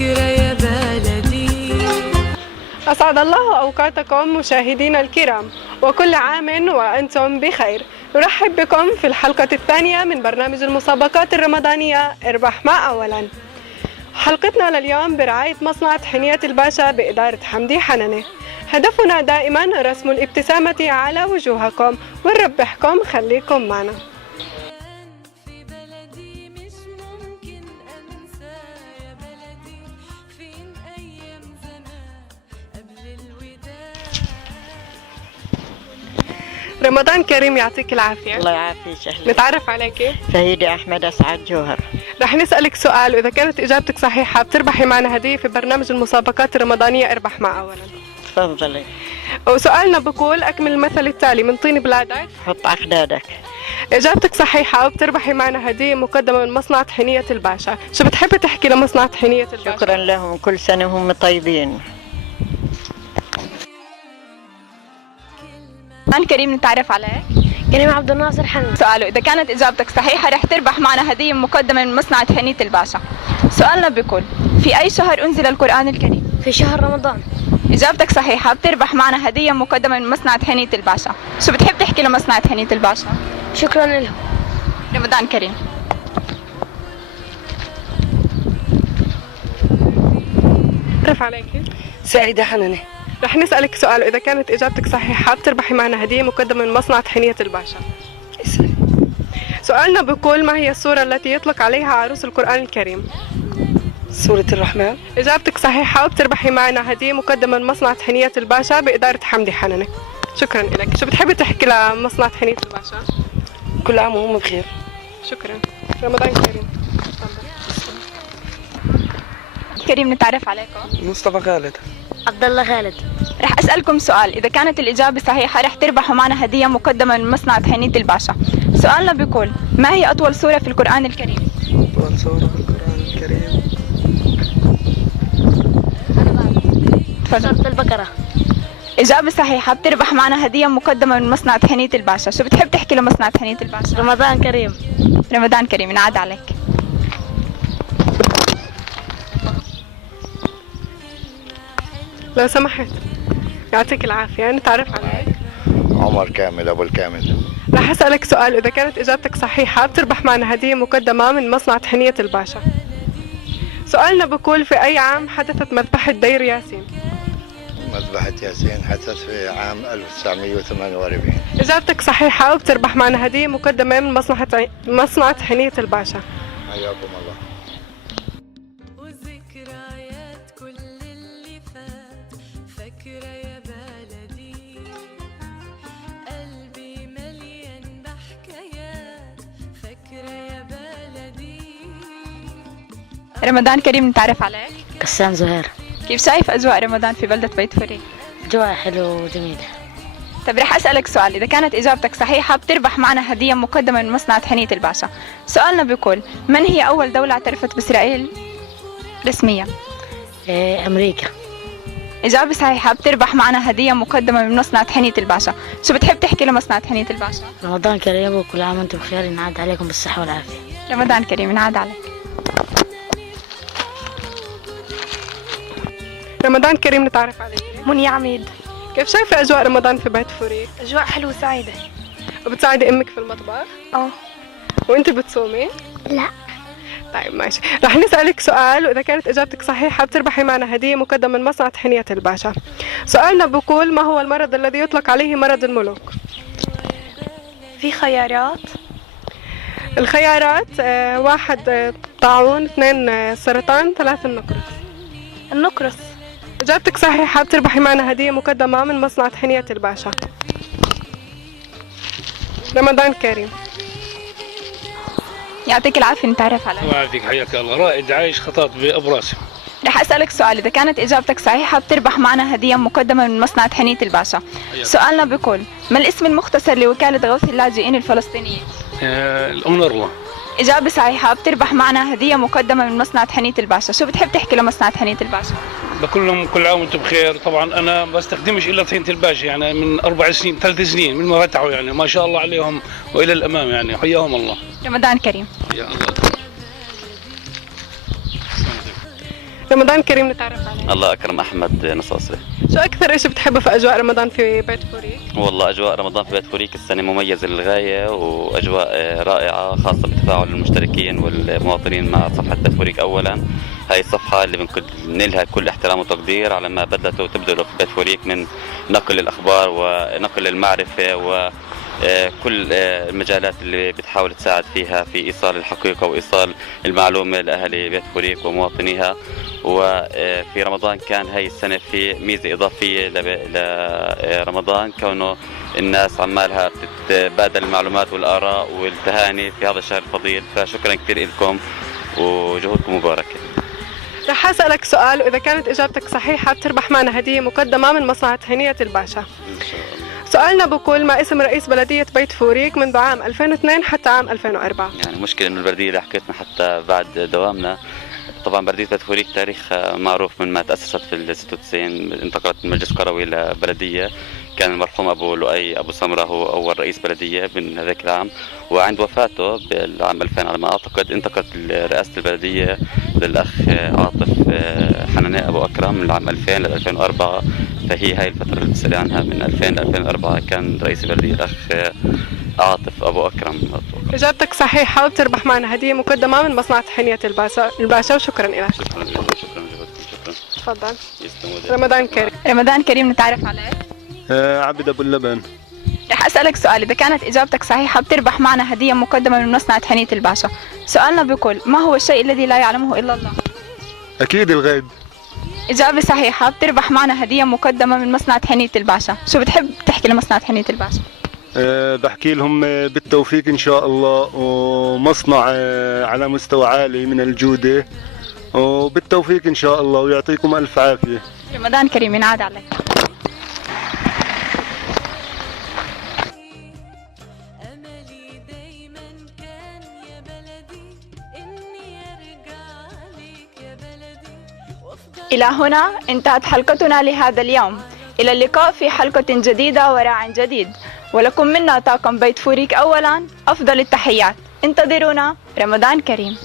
فكرة يا بلدي. أسعد الله أوقاتكم مشاهدينا الكرام، وكل عام وأنتم بخير. نرحب بكم في الحلقة الثانية من برنامج المسابقات الرمضانية اربح مع أولا. حلقتنا لليوم برعاية مصنع حنية الباشا بإدارة حمدي حننة. هدفنا دائما رسم الابتسامة على وجوهكم ونربحكم، خليكم معنا. رمضان كريم، يعطيك العافية. الله يعافيك. أهلا. نتعرف عليك. سيدي أحمد أسعد جوهر. رح نسألك سؤال، وإذا كانت إجابتك صحيحة بتربحي معنا هدية في برنامج المسابقات الرمضانية اربح مع أولا. تفضلي. وسؤالنا بقول أكمل المثل التالي: من طين بلادك حط أخدادك. إجابتك صحيحة وبتربحي معنا هدية مقدمة من مصنع حنية الباشا. شو بتحبي تحكي لمصنع حنية الباشا؟ شكرا لهم، كل سنة وهم طيبين. رمضان كريم، نتعرف عليك. كريم عبد الناصر حنان. سؤاله: إذا كانت إجابتك صحيحة رح تربح معنا هدية مقدمة من مصنع حنية الباشا. سؤالنا بيقول: في أي شهر أنزل القرآن الكريم؟ في شهر رمضان. إجابتك صحيحة، بتربح معنا هدية مقدمة من مصنع حنية الباشا. شو بتحب تحكي لمصنع حنية الباشا؟ شكرا لهم. رمضان كريم. تعرف عليك. سعيدة حنانة. رح نسألك سؤال، وإذا كانت إجابتك صحيحة بتربحي معنا هدية مقدمة من مصنع حنية الباشا. سؤالنا بيقول: ما هي السورة التي يطلق عليها عروس القرآن الكريم؟ سورة الرحمن. إجابتك صحيحة وبتربحي معنا هدية مقدمة من مصنع حنية الباشا بإدارة حمدي حننة. شكرا لك. شو بتحبي تحكي لمصنع حنية الباشا؟ كل عام وهم بخير. شكرا. رمضان كريم. كريم، نتعرف عليكم. مصطفى خالد. عبد الله خالد. رح أسألكم سؤال، إذا كانت الإجابة صحيحة رح تربحوا معنا هدية مقدمة من مصنع حنية الباشا. سؤالنا بيقول: ما هي أطول سورة في القرآن الكريم؟ أطول سورة في القرآن الكريم. تفضل. سورة البقرة. إجابة صحيحة، بتربح معنا هدية مقدمة من مصنع حنية الباشا. شو بتحب تحكي لمصنع حنية الباشا؟ رمضان كريم. رمضان كريم، ينعاد عليك. لو سمحت. يعطيك العافية. نتعرف عليك. عمر كامل أبو الكامل. رح أسألك سؤال، إذا كانت إجابتك صحيحة بتربح معنا هدية مقدمة من مصنع حنية الباشا. سؤالنا بقول: في أي عام حدثت مذبحة دير ياسين؟ مذبحة ياسين حدث في عام 1948. إجابتك صحيحة وبتربح معنا هدية مقدمة من مصنع حنية الباشا. حياكم الله. وذكريات كل اللي فات، فكرة يا بلدي، قلبي مليان بحكايات، فكرة يا بلدي. رمضان كريم، نتعرف عليك. قسام زهير. كيف شايف أجواء رمضان في بلدة بيت فري؟ جوا حلو وجميل. طب رح أسألك سؤال، إذا كانت إجابتك صحيحة بتربح معنا هدية مقدمة من مصنع حنية الباشا. سؤالنا بيقول: من هي أول دولة اعترفت بإسرائيل رسميا؟ أمريكا. إجابة صحيحة، بتربح معنا هدية مقدمة من مصنع حنية الباشا. شو بتحب تحكي لمصنع حنية الباشا؟ رمضان كريم وكل عام وانتم بخير، ينعاد عليكم بالصحة والعافية. رمضان كريم، ينعاد عليك. رمضان كريم، نتعرف عليك. منى عميد. كيف شايفة أجواء رمضان في بيت فوري؟ أجواء حلوة سعيدة. وبتساعدي أمك في المطبخ؟ وأنت بتصومي؟ لا. طيب ماشي. رح نسألك سؤال، وإذا كانت إجابتك صحيحة بتربحي معنا هدية مقدمة من مصنع حنية الباشا. سؤالنا بقول: ما هو المرض الذي يطلق عليه مرض الملوك؟ في خيارات. الخيارات: 1 طاعون، 2 سرطان، 3 النقرس. النقرس. إجابتك صحيحة، بتربحي معنا هدية مقدمة من مصنع حنية الباشا. رمضان كريم. يعطيك العافية. نتعرف عليك. الله يعافيك، حياك الله. رائد عايش خطاط بأبو راسم. رح أسألك سؤال، إذا كانت إجابتك صحيحة بتربح معنا هدية مقدمة من مصنع حنية الباشا. سؤالنا بيقول: ما الاسم المختصر لوكالة غوث اللاجئين الفلسطينيين؟ الأونروا. إجابة صحيحة، بتربح معنا هدية مقدمة من مصنع حنية الباشا. شو بتحب تحكي لمصنع حنية الباشا؟ بقول لهم كل عام وانتم بخير. طبعا انا ما بستخدمش الا طحينه الباشا، يعني من 4 سنين 3 سنين من ما فتحوا، يعني ما شاء الله عليهم والى الامام، يعني حياهم الله. رمضان كريم. يا الله. رمضان كريم نتعرف عليك. الله أكرم. أحمد نصاصي. شو أكثر إشي بتحبه في أجواء رمضان في بيت فوريك؟ والله أجواء رمضان في بيت فوريك السنة مميزة للغاية، وأجواء رائعة خاصة بتفاعل المشتركين والمواطنين مع صفحة بيت فوريك. أولا هاي الصفحة اللي بنلها كل احترام وتقدير على ما بدأت وتبذله في بيت فوريك من نقل الأخبار ونقل المعرفة وكل المجالات اللي بتحاول تساعد فيها في إيصال الحقيقة وإيصال المعلومة لأهل بيت فوريك ومواطنيها. وفي رمضان كان هاي السنة في ميزة إضافية لرمضان، كونه الناس عمالها بتتبادل المعلومات والآراء والتهاني في هذا الشهر الفضيل، فشكرا كثير لكم وجهودكم مباركة. رح أسألك سؤال، وإذا كانت إجابتك صحيحة بتربح معنا هدية مقدمة من مصنع هنية الباشا. إن شاء الله. سؤالنا بقول: ما اسم رئيس بلدية بيت فوريك منذ عام 2002 حتى عام 2004؟ يعني مشكلة إنه البلدية اللي حكيتنا حتى بعد دوامنا. طبعا بلدية بيت فوريك تاريخ معروف من ما تأسست في 96، انتقلت من مجلس قروي لبلدية. كان المرحوم أبو لؤي أبو سمرة هو أول رئيس بلدية من هذاك العام، وعند وفاته بالعام 2000 على ما أعتقد انتقلت رئاسة البلدية للأخ عاطف حنانية أبو أكرم من العام 2000 ل 2004. فهي هاي الفترة اللي بتسألي عنها من 2000 ل 2004 كان رئيس البلدية الأخ عاطف أبو أكرم. إجابتك صحيحة وبتربح معنا هدية مقدمة من مصنع حنية الباشا، وشكرا لك. شكرا لك. شكرا لك. تفضل. يسلموا. رمضان كريم. رمضان كريم نتعرف عليك. عبد أبو اللبن. رح أسألك سؤال، إذا كانت إجابتك صحيحة بتربح معنا هدية مقدمة من مصنع حنية الباشا. سؤالنا بيقول: ما هو الشيء الذي لا يعلمه إلا الله؟ أكيد الغيب. إجابة صحيحة بتربح معنا هدية مقدمة من مصنع حنية الباشا. شو بتحب تحكي لمصنع حنية الباشا؟ بحكي لهم بالتوفيق إن شاء الله، ومصنع على مستوى عالي من الجودة، وبالتوفيق إن شاء الله، ويعطيكم ألف عافية. رمضان كريم ينعاد عليك. أملي دايما كان يا بلدي إني أرجع لك يا بلدي وأفضل. إلى هنا انتهت حلقتنا لهذا اليوم. إلى اللقاء في حلقة جديدة وراع جديد، ولكم منا طاقم بيت فوريك أولا أفضل التحيات. انتظرونا. رمضان كريم.